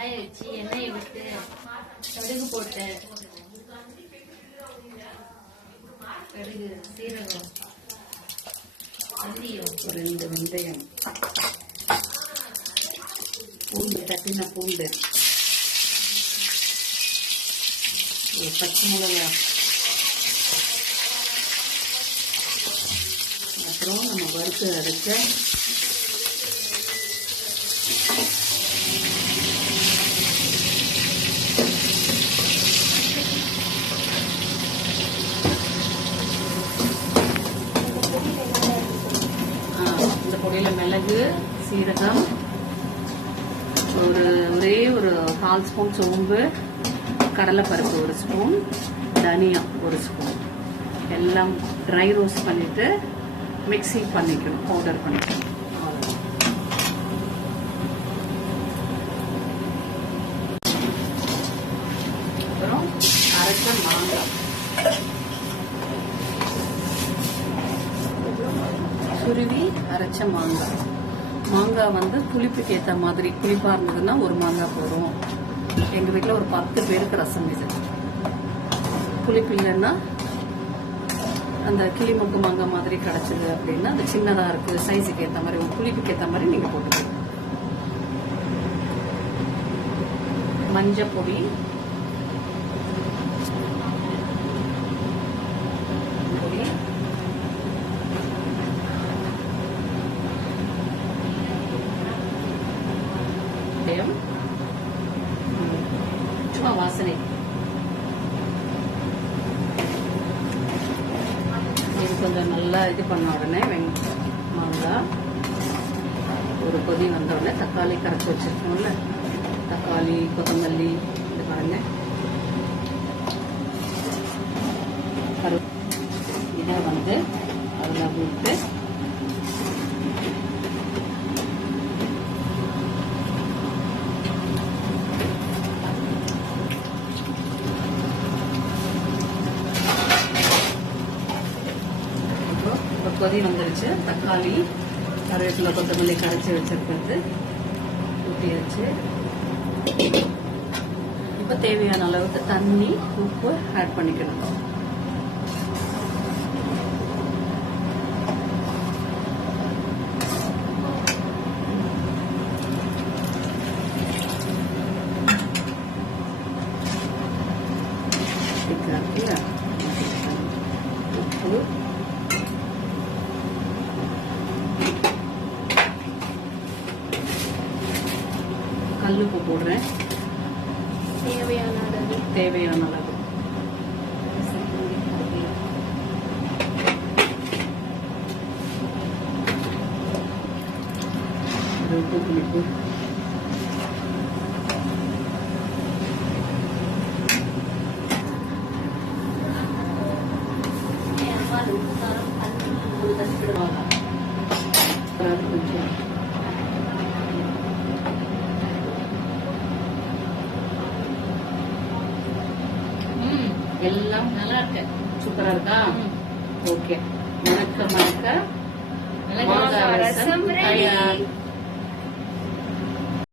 கடாயை வச்சு எண்ணெயை விட்டு கடுகு போட்டேன். கடுகு, சீரகம், வெந்தயம், 2 வெந்தயம், பூண்டு, தட்டின பூண்டு, பச்சை மிளகா, அப்புறம் நம்ம வறுத்து அரைச்ச இந்த பொடியில மிளகு, சீரகம், ஒரே ஒரு 1/4 ஸ்பூன் சோம்பு, கடலைப்பருப்பு 1 ஸ்பூன், தனியா 1 ஸ்பூன் எல்லாம் ட்ரை ரோஸ்ட் பண்ணிட்டு மிக்ஸி பண்ணிக்கணும், பவுடர் பண்ணிக்கணும். அப்புறம் அரைச்ச மாங்காய், சுருவி அரைச்ச மாங்காய். மாங்காய் வந்து புளிப்புக்கு ஏற்ற மாதிரி, புளிப்பா இருந்ததுன்னா ஒரு மாங்காய் போடும். எங்க வீட்டில் ஒரு 10 பேருக்கு ரசம் இது. புளிப்பு இல்லைன்னா அந்த கிளிமொக்கு மாங்காய் மாதிரி கிடைச்சது அப்படின்னா அது சின்னதா இருக்கு, சைஸுக்கு ஏற்ற மாதிரி, புளிப்புக்கு ஏற்ற மாதிரி நீங்க போட்டுக்கணும். மஞ்சள் பொடி, சும்மா வாசனை. இது கொஞ்சம் நல்லா இது பண்ண உடனே மாங்காய் ஒரு கொதி வந்த உடனே தக்காளி கரைச்சி வச்சிருக்கோம்ல, தக்காளி, கொத்தமல்லி, இது பாருங்க. இதை வந்து அதில் விட்டு கொதி வந்துருச்சு. தக்காளி, கருவேப்பிலை, கொத்தமல்லி கரைச்சி வச்சிருக்கிறது ஊற்றியாச்சு. இப்போ தேவையான அளவுக்கு தண்ணி, உப்பு ஆட் பண்ணிக்கணும். உப்பு, கல்லுப்பு போடுறேன், தேவையான அளவு. உப்பு, புளிப்பு, எல்லாம் நல்லா இருக்கு. சூப்பரா இருக்கா? ஓகே. மணக்க மணக்க மாங்காய் ரசம் தயார்.